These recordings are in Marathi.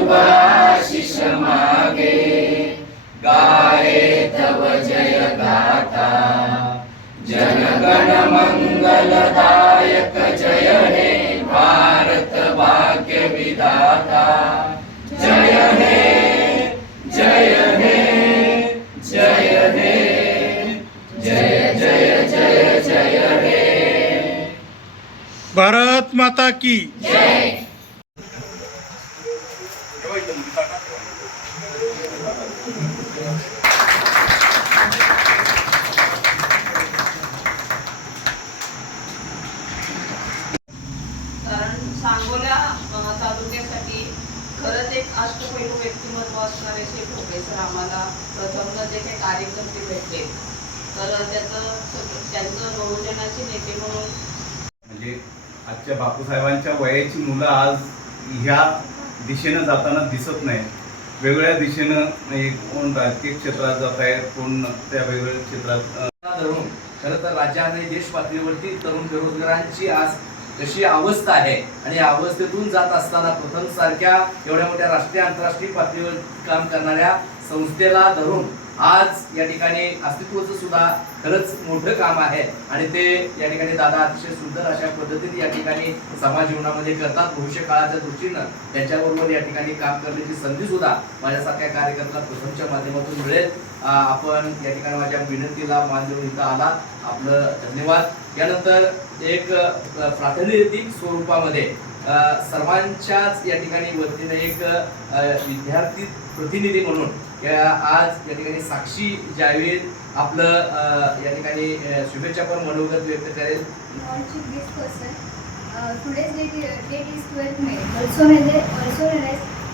शुभाशिष मागे गाये तव जय गाता जनगण मंगलदायक जय हे भारत भाग्य विदाता जय हे जय हे जय हे जय जय जय जय हे। भारत माता की कारण सांगोला अ, तालुक्यासाठी खरंच एक अष्टपैलू व्यक्तिमत्व असणारे असे प्रोफेसर आम्हाला प्रथम जे काही कार्यकर्ते भेटले. तर त्याचं त्यांचं बहुजनाचे नेते म्हणून म्हणजे आजच्या बापूसाहेबांच्या वयाची मुलं आज ह्या दिशेनं जाताना दिसत नाही वेगळ्या दिशेनं म्हणजे कोण राजकीय क्षेत्रात जात आहे कोण त्या वेगवेगळ्या क्षेत्रात धरून खरं तर राज्य आणि देश पातळीवरती तरुण बेरोजगारांची आज जशी अवस्था आहे आणि या अवस्थेतून जात असताना प्रथम सारख्या एवढ्या मोठ्या राष्ट्रीय आंतरराष्ट्रीय पातळीवर काम करणाऱ्या संस्थेला धरून आज या ठिकाणी अस्तित्वाचं सुद्धा खरंच मोठं काम आहे. आणि ते या ठिकाणी दादा अतिशय सुंदर अशा पद्धतीने या ठिकाणी समाज जीवनामध्ये करतात. भविष्य काळाच्या दृष्टीनं त्यांच्याबरोबर या ठिकाणी काम करण्याची संधी सुद्धा माझ्यासारख्या कार्यकर्त्याला प्रथमच्या माध्यमातून मिळेल. आपण या ठिकाणी माझ्या विनंतीला मान देऊन इथं आला आपलं धन्यवाद. यानंतर एक प्रातिनिधिक स्वरूपामध्ये सर्वांच्याच या ठिकाणी वतीने एक विद्यार्थी प्रतिनिधी म्हणून आज या ठिकाणी साक्षी जावेद आपलं या ठिकाणी शुभेच्छा पण मनोगत व्यक्त करेल.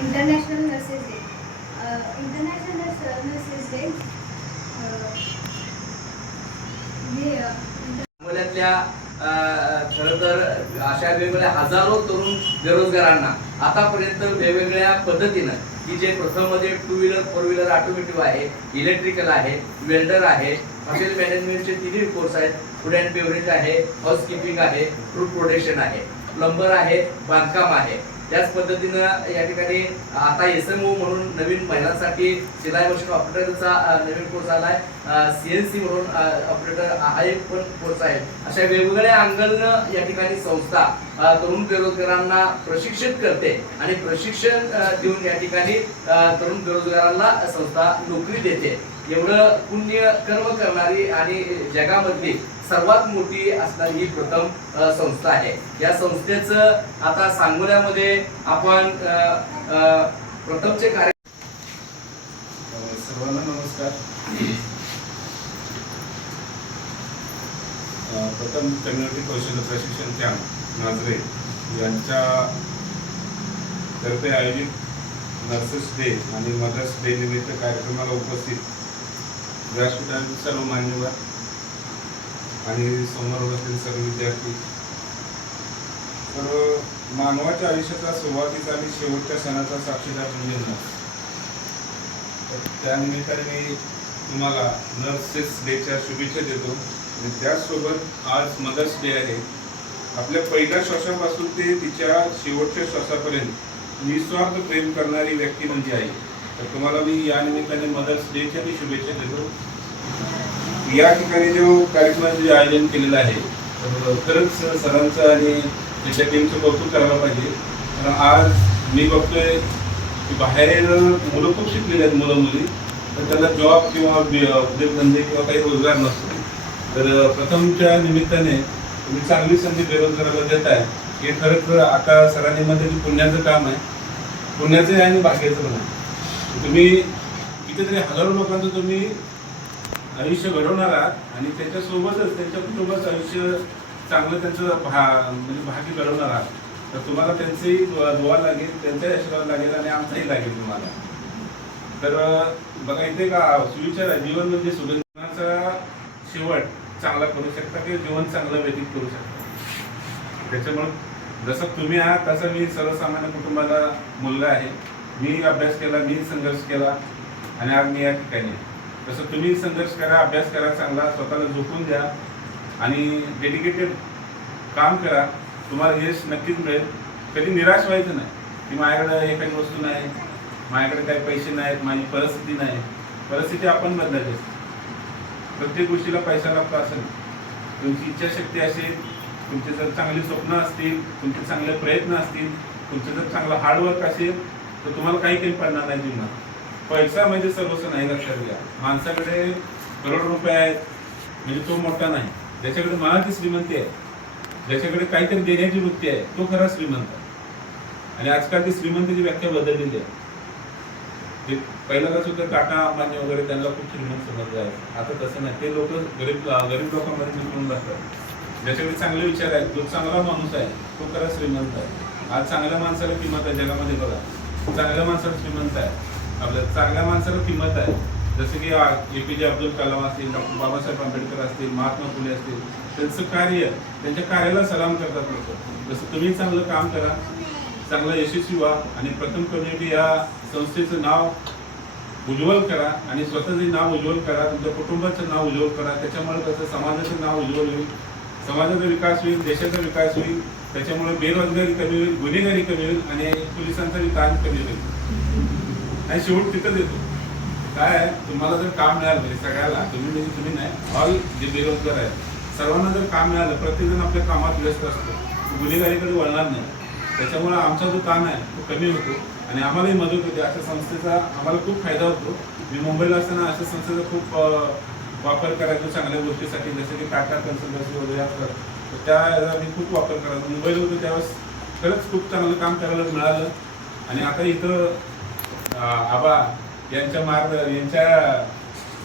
International Nurses Day International Nurses Day सांगोल्यातल्या खरं तर अशा वेगवेगळ्या हजारो तरुण बेरोजगारांना आतापर्यंत वेगवेगळ्या पद्धतीनं की जे प्रथममध्ये two wheeler four wheeler automotive आहे इलेक्ट्रिकल आहे वेल्डर आहे हॉटेल मॅनेजमेंटचे तिन्ही कोर्स आहेत. फूड अँड बेवरेज आहे हाऊसकीपिंग आहे फ्रूट प्रोडक्शन आहे. प्लंबर आहे बांधकाम आहे. त्याच पद्धतीनं या ठिकाणी आता एस एम ओ म्हणून नवीन महिलांसाठी शिलाई मशीन ऑपरेटरचा नवीन कोर्स आलाय. सी एन सी म्हणून ऑपरेटर हा एक पण कोर्स आहे. अशा वेगवेगळ्या अंगलनं या ठिकाणी संस्था तरुण बेरोजगारांना प्रशिक्षित करते आणि प्रशिक्षण देऊन या ठिकाणी तरुण बेरोजगारांना संस्था नोकरी देते. एवढं पुण्य कर्म करणारी आणि जगामधली सर्वात मोठी असणारी ही प्रथम संस्था आहे. या संस्थेचं आता सांगोल्यामध्ये आपण प्रथमचे कार्य सर्वांना नमस्कार. प्रथम कम्युनिटी कौशल्य प्रशिक्षण कॅम्प नाझरे यांच्या तर्फे आयोजित नर्सेस डे आणि मदर्स डे निमित्त कार्यक्रमाला उपस्थित व्यासपीठातील सर्व मान्यवर आणि समोर उपस्थित सर्व विद्यार्थी. तर मानवाच्या आयुष्याचा सुरुवातीचा आणि शेवटच्या सणाचा साक्षीदार म्हणजे नर्स तर त्यानिमित्ताने मी तुम्हाला नर्सेस डेच्या शुभेच्छा देतो. आणि त्याचसोबत आज मदर्स डे आहे. आपल्या पहिल्या श्वासापासून ते तिच्या शेवटच्या श्वासापर्यंत निस्वार्थ प्रेम करणारी व्यक्ती म्हणजे आई. तर तुम्हाला मी या निमित्ताने मदर्स डेच्या मी शुभेच्छा देतो. या ठिकाणी जो कार्यक्रमाचं जे आयोजन केलेलं आहे तर खरंच सरांचं आणि त्याच्या टीमचं कौतुक करायला पाहिजे. कारण आज मी बघतोय की बाहेर मुलं खूप शिकलेली आहेत मुलं मुली तर त्यांना जॉब किंवा उद्योगधंदे किंवा काही रोजगार नसतो. तर प्रथमच्या निमित्ताने तुम्ही चांगली संधी बेरोजगाराला देत आहे हे खरंच आता सरांनी मध्ये पुण्याचं काम आहे. पुण्याचं आहे आणि बाकीचं पण आहे. तुम्ही कितीतरी हजारो लोकांचं तुम्ही आयुष्य घडवणार आहात आणि त्याच्यासोबतच त्यांच्या कुटुंबाचं आयुष्य चांगलं त्यांचं भा म्हणजे भागी घडवणार. आहात तर तुम्हाला त्यांचंही दुवा लागेल त्यांचाही आशीर्वाद लागेल आणि आमचाही लागेल तुम्हाला. तर बघा इथे का सुविचार आहे जीवन म्हणजे सुगंधाचा शेवट. चांगला करू शकता किंवा जीवन चांगलं व्यतीत करू शकता. त्याच्यामुळं जसं तुम्ही आहात तसं मी सर्वसामान्य कुटुंबाला मुलगा आहे. मी अभ्यास केला मी संघर्ष केला आणि आज मी या ठिकाणी आहे. तसं तुम्ही संघर्ष करा अभ्यास करा चांगला स्वतःला झोपून द्या आणि डेडिकेटेड काम करा. तुम्हाला यश नक्कीच मिळेल. कधी निराश व्हायचं नाही की माझ्याकडे हे काही वस्तू नाही माझ्याकडे काही पैसे नाहीत माझी परिस्थिती नाही. परिस्थिती आपण बदलायची असते. प्रत्येक गोष्टीला पैसा लागतो असेल तुमची इच्छाशक्ती असेल तुमचे जर चांगली स्वप्न असतील तुमचे चांगले प्रयत्न असतील तुमचं जर चांगलं हार्डवर्क असेल तर तुम्हाला काही काही पडणार नाही जीवनात. पैसा म्हणजे सर्वस्व नाही लक्षात घ्या. माणसाकडे करोड रुपये आहेत म्हणजे तो मोठा नाही. ज्याच्याकडे मनाची श्रीमंती आहे ज्याच्याकडे काहीतरी देण्याची वृत्ती आहे तो खरा श्रीमंत आहे. आणि आजकाल ती श्रीमंतीची व्याख्या बदललेली आहे. ते पहिला कसं होतं टाटा अंबानी वगैरे त्यांना खूप श्रीमंत समजलं आहे आता तसं नाही. ते लोक गरीब गरीब लोकांमध्ये मिसळून जातात ज्याच्याकडे चांगले विचार आहेत जो चांगला माणूस आहे तो खरा श्रीमंत आहे. आज चांगल्या माणसाला किंमत आहे जगामध्ये बघा. चांगल्या माणसाला श्रीमंत आहे. आपल्या चांगल्या माणसाला किंमत आहे. जसं की ए पी जे अब्दुल कलाम असतील डॉक्टर बाबासाहेब आंबेडकर असतील महात्मा फुले असतील त्यांचं कार्य त्यांच्या कार्याला सलाम करतात लोक. जसं तुम्ही चांगलं काम करा चांगलं यशस्वी व्हा आणि प्रथम कम्युनिटी या संस्थेचं नाव उज्ज्वल करा आणि स्वतःचे नाव उज्ज्वल करा तुमच्या कुटुंबाचं नाव उज्ज्वल करा त्याच्यामुळे कसं समाजाचं नाव उज्ज्वल होईल. समाजाचा विकास होईल देशाचा विकास होईल त्याच्यामुळे बेरोजगारी कमी होईल गुन्हेगारी कमी होईल आणि पोलिसांचा ताण कमी होईल. नाही शेवट तिथंच येतो. काय आहे, तुम्हाला जर काम मिळालं म्हणजे सगळ्याला तुम्ही म्हणजे तुम्ही नाही ऑल जे बेरोजगार आहेत सर्वांना जर काम मिळालं प्रत्येकजण आपल्या कामात व्यस्त असतो. गुन्हेगारीकडे वळणार नाही. त्याच्यामुळे आमचा जो ताण आहे तो कमी होतो आणि आम्हालाही मदत होते. अशा संस्थेचा आम्हाला खूप फायदा होतो. मी मुंबईला असताना अशा संस्थेचा खूप वापर करायचो चांगल्या गोष्टीसाठी जसं की टाटा कन्सल्टन्सी वगैरे असतात. तर त्या याचा मी खूप वापर करायचो. मुंबईला होतो त्यावेळेस खरंच खूप चांगलं काम करायला मिळालं. आणि आता इथं आबा यांच्या मार्ग यांच्या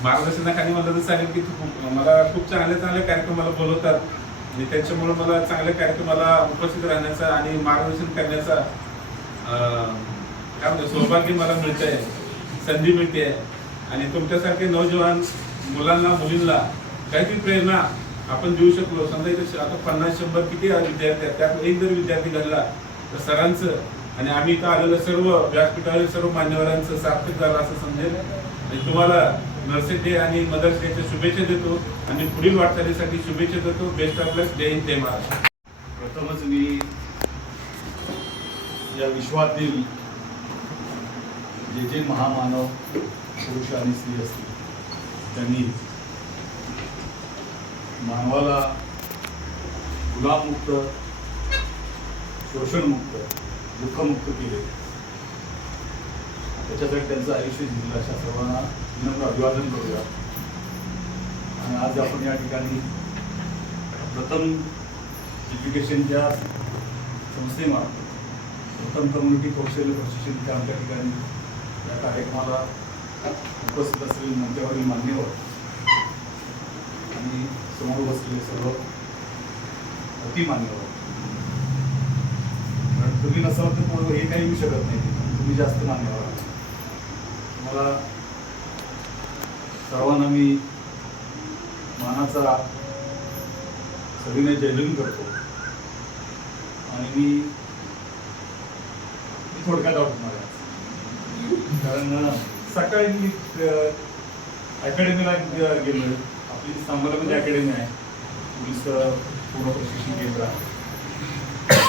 मार्गदर्शनाखाली मला तर सांगेल की मला खूप चांगले चांगले कार्यक्रम मला बोलवतात. आणि त्याच्यामुळे मला चांगल्या कार्यक्रमाला उपस्थित राहण्याचा आणि मार्गदर्शन करण्याचा काय म्हणतो सौभाग्य मला मिळत आहे संधी मिळते आणि तुमच्यासारखे नौजवान मुलांना मुलींना काहीतरी प्रेरणा आपण देऊ शकलो. समजा इथे आता पन्नास शंभर किती विद्यार्थी आहेत त्यात एक जर विद्यार्थी घडला तर सरांचं आणि आम्ही इथं आलेलं सर्व व्यासपीठावरील सर्व मान्यवरांचं सार्थक झालं असं समजेल. आणि तुम्हाला नर्सेस डे आणि मदर्स डेच्या शुभेच्छा देतो आणि पुढील वाटचालीसाठी शुभेच्छा देतो. Best of luck. जय हिंद जय महाराष्ट्र. प्रथमच मी या विश्वातील जे जे महामानव पुरुष आणि स्त्री असतील त्यांनी मानवाला गुलाममुक्त शोषणमुक्त दुःखमुक्त केले त्याच्यासाठी त्यांचं आयुष्य दिलं अशा सर्वांना विनम्र अभिवादन करूया. आणि आज आपण या ठिकाणी प्रथम एज्युकेशनच्या संस्थेमार्फत प्रथम कम्युनिटी कौशल्य प्रशिक्षण आमच्या ठिकाणी या कार्यक्रमाला उपस्थित असलेले मंचावरील मान्यवर आणि समोर बसलेले सर्व अतिमान्यवर. तुम्ही नसाल तर कोण हे काही येऊ शकत नाही. तुम्ही जास्त मान्यवर आहात. मला सर्वांना मी मानाचा सगळीने जयलन करतो. आणि मी मी थोडक्यात आवडणार आहे. कारण सकाळी मी अकॅडमीला गेलो. आपली सांगोलामध्ये म्हणजे अकॅडमी आहे. पोलीस पूर्ण प्रशिक्षण केंद्र आहे.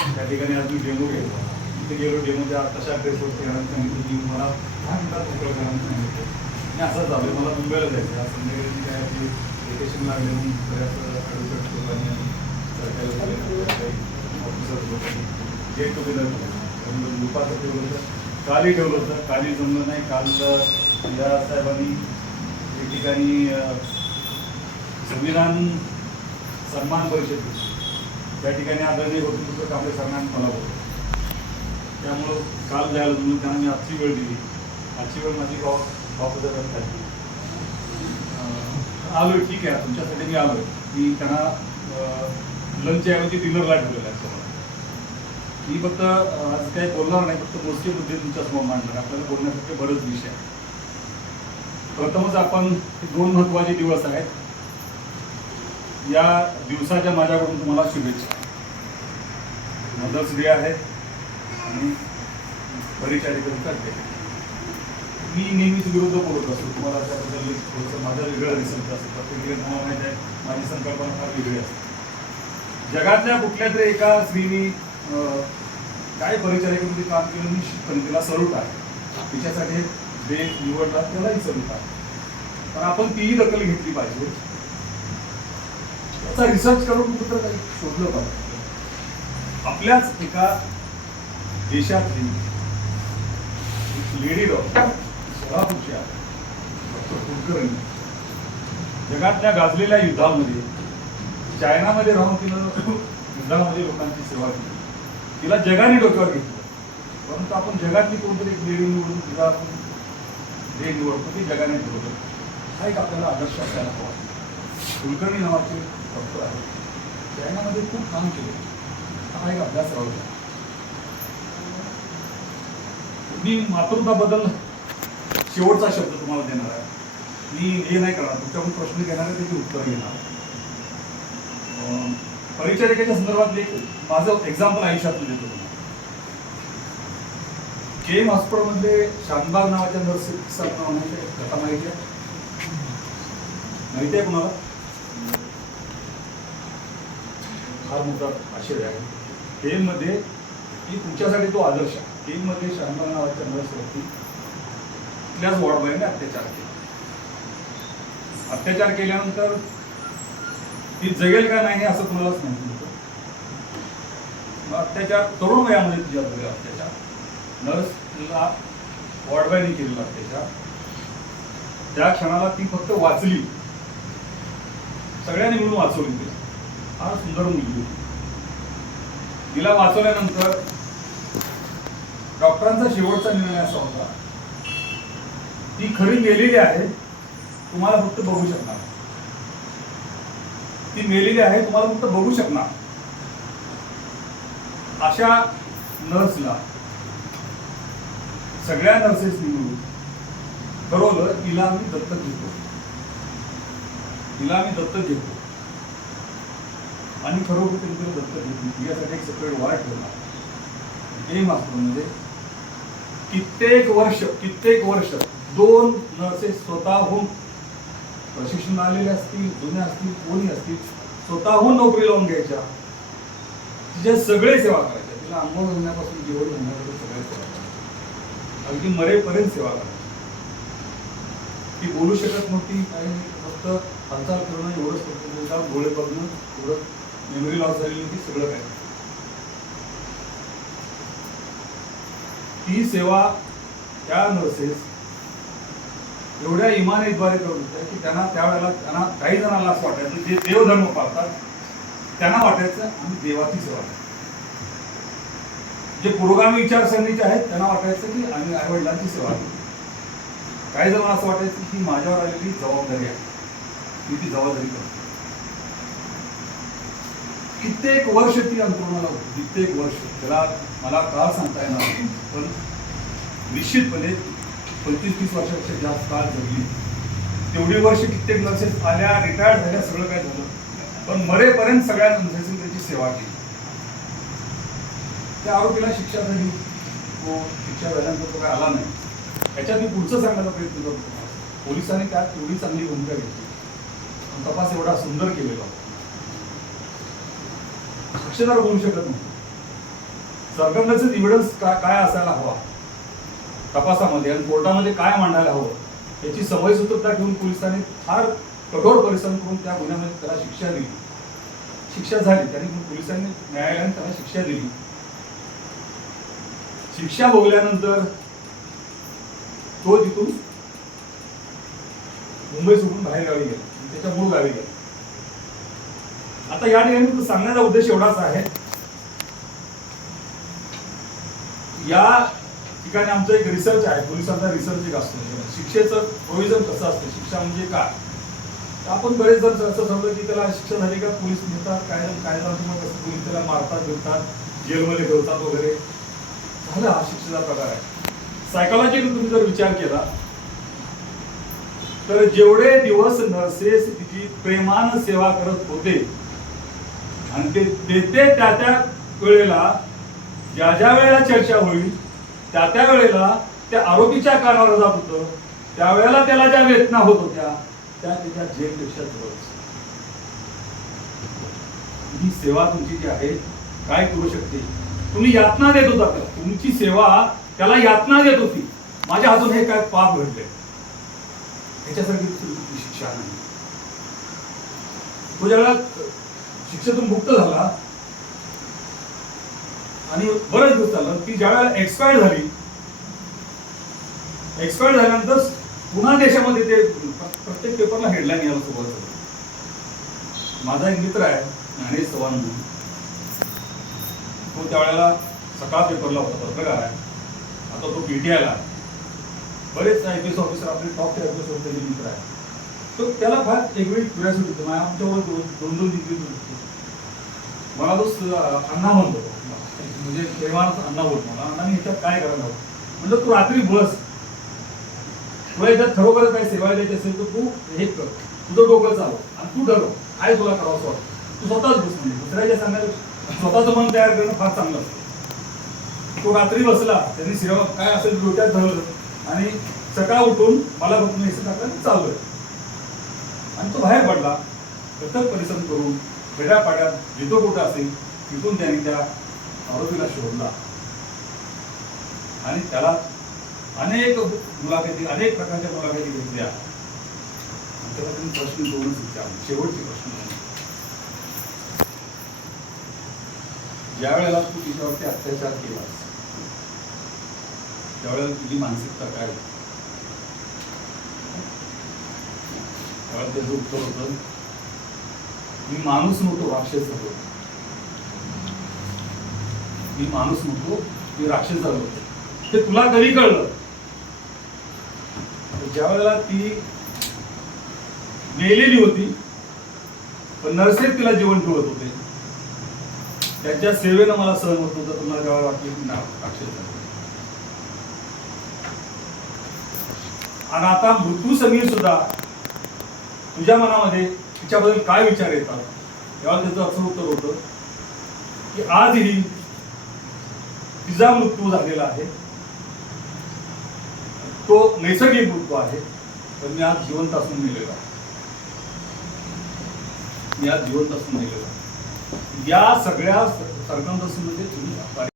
त्या ठिकाणी आज मी डेमो घेतला. तिथे गेलो डेमोच्या तशा ड्रेसवरती घालून सांगितलं. की मला दहा मिनिटात उपयोग करायला सांगितलं. आणि असं झालं. मला मुंबईला जायचं आज संध्याकाळी मी काय आपली वेकेशन लागले म्हणून बऱ्याच ॲडव्होकेट लोकांनी आणि सरकारी लोकांनी, काही ऑफिसर लोकांनी गेट टुगेदर केलं. दुपारचं ठेवलं होतं कालही ठेवलं होतं. कालही जमलं नाही. काल या साहेबांनी एक ठिकाणी संविधान सन्मान परिषद होती. त्या ठिकाणी आदरणीय वकील कांबळे सरांनी मला बोलतो त्यामुळं काल जायला म्हणून त्यांना मी आजची वेळ दिली. आजची वेळ माझी ऑफ ऑफ झाली आलोय ठीक आहे. तुमच्यासाठी मी आलोय. मी त्यांना लंच ऐवजी डिनरला ठेवलेलं आहे समोर. मी फक्त आज काही बोलणार नाही. फक्त मोजके मुद्दे तुमच्यासमोर मांडणार. आपल्याला बोलण्यासारखे बरेच विषय आहेत. प्रथमच आपण दोन महत्त्वाचे दिवस आहेत. या दिवसाच्या माझ्याकडून तुम्हाला शुभेच्छा. मदर्स डे आहे आणि परिचारिकांचा डे मी नेहमीच विरुद्ध बोलत असतो. तुम्हाला त्याबद्दल थोडंसं माझं वेगळं रिसर्च असतं. प्रत्येक तुम्हाला माहिती आहे माझी संकल्पना फार वेगळी असते. जगातल्या कुठल्या तरी एका स्त्रीनी काय परिचारिकेमध्ये काम केलं मी शिकतो तिला सरूट आहे. तिच्यासाठी डे निवडला त्यालाही सरूट आहे. पण आपण तीही दखल घेतली पाहिजे. चा रिसर्च करून कुठं काही शोधलं पाहिजे. आपल्याच एका देशातली लेडी डॉक्टर सोलापूरची आहे डॉक्टर कुलकर्णी. जगातल्या गाजलेल्या युद्धामध्ये चायनामध्ये राहून तिनं युद्धामध्ये लोकांची सेवा केली. तिला जगाने डोक्यावर घेतलं. परंतु आपण जगातली कोणतरी एक लेडी निवडून तिला आपण जे निवडतो ते जगाने ठरवलं हा एक आपल्याला आदर्श असायला हवा. कुलकर्णी नावाचे डॉक्टर आहेत. त्यांनामध्ये खूप काम केले. हा एक अभ्यास राहतो मी मातृत्वाबद्दल शेवटचा शब्द तुम्हाला देणार आहे. मी हे नाही करणार तुमच्याकडून प्रश्न घेणार आहे त्याची उत्तर घेणार परिचारिकेच्या संदर्भात एक माझं एक्झाम्पल आयुष्यातून देतो तुम्हाला. के एम हॉस्पिटलमध्ये शानबाग नावाच्या नर्स नाव आहे कथा माहिती आहे? माहिती आहे कुणाला? फार मोठा आश्चर्य आहे. केनमध्ये की तुमच्यासाठी तो आदर्श आहे. केनमध्ये मध्ये नावाच्या नर्सवरती कुठल्याच वॉर्डबाईने अत्याचार केला. अत्याचार केल्यानंतर ती जगेल का नाही असं कुणालाच माहिती होतं मग अत्याचार तरुण वयामध्ये तिच्या झालेला अत्याचार. नर्सला वॉर्डबाईने केलेला अत्याचार. त्या क्षणाला ती फक्त वाचली. सगळ्यांनी मिळून वाचवली तिला फार सुंदर मुलगी होती तिला वाचवल्यानंतर डॉक्टरांचा शेवटचा निर्णय असा होता. ती खरी मेलेली आहे तुम्हाला फक्त बघू शकणार. ती मेलेली आहे तुम्हाला फक्त बघू शकणार. अशा नर्सला सगळ्या नर्सेस मिळून ठरवलं तिला आम्ही दत्तक घेतो. तिला आम्ही दत्तक घेतो. आणि खरोखर त्यांनी तिला दत्तक घेतली. यासाठी एक सेपरेट वार्ड ठेवला. एम असतो म्हणजे कित्येक वर्ष कित्येक वर्ष दोन नर्सेस स्वतःहून प्रशिक्षण आलेले असतील जुने असतील कोणी असतील स्वतःहून नोकरी लावून घ्यायच्या. तिच्या सगळे सेवा करायच्या. तिला अंघोळ घालण्यापासून जेवण घालण्यापासून सगळ्या सेवा करायच्या. अगदी मरेपर्यंत सेवा करायची ती बोलू शकत नव्हती. काही फक्त हालचाल करणं एवढंच फक्त डोळे बघणं एवढं मेमरी लॉस झालेली होती सगळं काय ती सेवा त्या नर्सेस एवढ्या इमानेद्वारे करून होत्या की त्यांना त्यावेळेला त्यांना काही जणांना असं वाटायचं जे देवधर्म पाळतात त्यांना वाटायचं आम्ही देवाची सेवा जे पुरोगामी विचारसरणीचे आहेत त्यांना वाटायचं की आम्ही आईवडिलांची सेवा काही जणांना असं वाटायचं की माझ्यावर आलेली जबाबदारी आहे. मी ती जबाबदारी करतो. कित्येक वर्ष ती अंतरुणाला होती. कित्येक वर्ष. त्याला मला काळ सांगता येणार नाही. पण निश्चितपणे पंचवीस तीस वर्षापेक्षा जास्त काळ जगली. तेवढी वर्ष कित्येक नर्सेस आल्या रिटायर्ड झाल्या सगळं काय झालं. पण मरेपर्यंत सगळ्या नर्सेसनी त्याची सेवा केली. त्या आरोपीला शिक्षा झाली. तो शिक्षा झाल्यानंतर तो काय आला नाही. याच्यात मी पुढचं सांगायला प्रयत्न करतो. पोलिसांनी त्यात तेवढी चांगली भूमिका घेतली. तपास एवढा सुंदर केलेला होता. साक्षीदार होऊ शकत नाही. सरकारचं इव्हिडन्स का काय असायला हवा? तपासामध्ये आणि कोर्टामध्ये काय मांडायला हवं? याची समयसूत्रता घेऊन पोलिसांनी फार कठोर परिश्रम करून त्या गुन्ह्यामध्ये त्याला शिक्षा दिली. शिक्षा झाली त्याने पोलिसांनी न्यायालयाने त्याला शिक्षा दिली. शिक्षा भोगल्यानंतर तो तिथून मुंबई सोडून बाहेर गावी गेला. त्याच्या मूळ गावी गेला. आता या ठिकाणी सांगण्याचा उद्देश एवढाच आहे. या ठिकाणी आमचं एक रिसर्च आहे पोलिसांचा रिसर्च एक असतो. शिक्षेचं प्रोव्हिजन कसं असतं? शिक्षा म्हणजे काय? आपण बरेच जण असं समजलं की त्याला शिक्षा झाली का पोलीस मिळतात काय काय मग कसं पोलीस त्याला मारतात बिरतात जेलमध्ये ठेवतात वगैरे. झालं हा शिक्षेचा प्रकार आहे. सायकोलॉजिकली तुम्ही जर विचार केला तर जेवढे दिवस नर्सेस तिची प्रेमान सेवा करत होते आणि ते ते ते त्या त्या वेळेला ज्या ज्या वेळेला चर्चा होईल त्या त्या वेळेला त्या आरोपीच्या कानावर जात होतं त्यावेळेला त्याला ज्या वेदना होत होत्या त्या त्याच्या जेलपेक्षा जवळ ही सेवा तुमची जी आहे काय करू शकते? तुम्ही यातना देत होता त्या तुमची सेवा त्याला यातना देत होती. माझ्या हातून हे काय पाप घडले ह्याच्यासाठी शिक्षा नाही. तुझ्या शिक्षेतून मुक्त झाला. आणि बरेच दिवस झालं ती ज्यावेळेला एक्सपायर झाली. एक्सपायर झाल्यानंतर पुन्हा देशामध्ये ते प्रत्येक पेपरला हेडलाईन यायला सुरुवात झाली. माझा एक मित्र आहे ज्ञानेश चव्हाण म्हणून. तो त्यावेळेला सकाळ पेपरला होता पत्रकार आहे. आता तो पीटीआयला बरेच आय पी एस ऑफिसर आपले top I P S officer मित्र आहे तो त्याला फार एक वेळी क्युरियासिटी होती. माझ्या आमच्यावर दोन दोन दोन डिग्री होती मला तो अण्णा म्हणतो. म्हणजे प्रेमानं अण्णा बोलतो. मला अण्णा मी ह्याच्यात काय करायला हवं म्हणलं तू रात्री बस. तुला ह्याच्यात खरोखर काही सेवा द्यायची असेल तर तू हे कर. तुझं डोकं चालव आणि तू ठरव. काय तुला करावं असं वाटतं. तू स्वतःच बस म्हणजे. दुसऱ्याच्या सांगायला स्वतःचं मन तयार करणं फार चांगलं असतं. तो रात्री बसला. त्यांनी सेवा काय असेल डोक्यात धरलं आणि सकाळ उठून मला बघून मेसेज टाकला चालू आणि तो बाहेर पडला. कथक परिश्रम करून खेड्यापाड्यात जिथं कुठं असेल तिथून त्यांनी त्या आरोपीला शोधला. आणि त्याला अनेक मुलाखती अनेक प्रकारच्या मुलाखती घेतल्या. त्याला त्यांनी प्रश्न दोनच विचारले शेवटचे प्रश्न ज्या वेळेला तू तिच्यावरती अत्याचार केलास त्यावेळेला तुझी मानसिकता काय? त्यावेळेला त्याचं उत्तर होतं मी माणूस नव्हतो राक्षस झालो. मी माणूस नव्हतो मी राक्षस झालो. ते तुला कधी कळलं? ज्या वेळेला ती मेलेली होती पण नर्सेस तिला जेवण ठेवत होते. त्यांच्या सेवेनं मला सहन होत होतं तुम्हाला जेव्हा वाटलं की ना राक्षस झालो. आणि आता मृत्यू समीर सुद्धा तुझ्या मनामध्ये तिच्याबद्दल काय विचार येतात? तेव्हा त्याचं असं उत्तर होतं की आजही तिचा मृत्यू झालेला आहे. तो नैसर्गिक मृत्यू आहे पण मी आज जिवंत असून मेलेला आहे. मी आज जिवंत असून मेलेला या सगळ्या सर्कमस्टन्समध्ये तुम्ही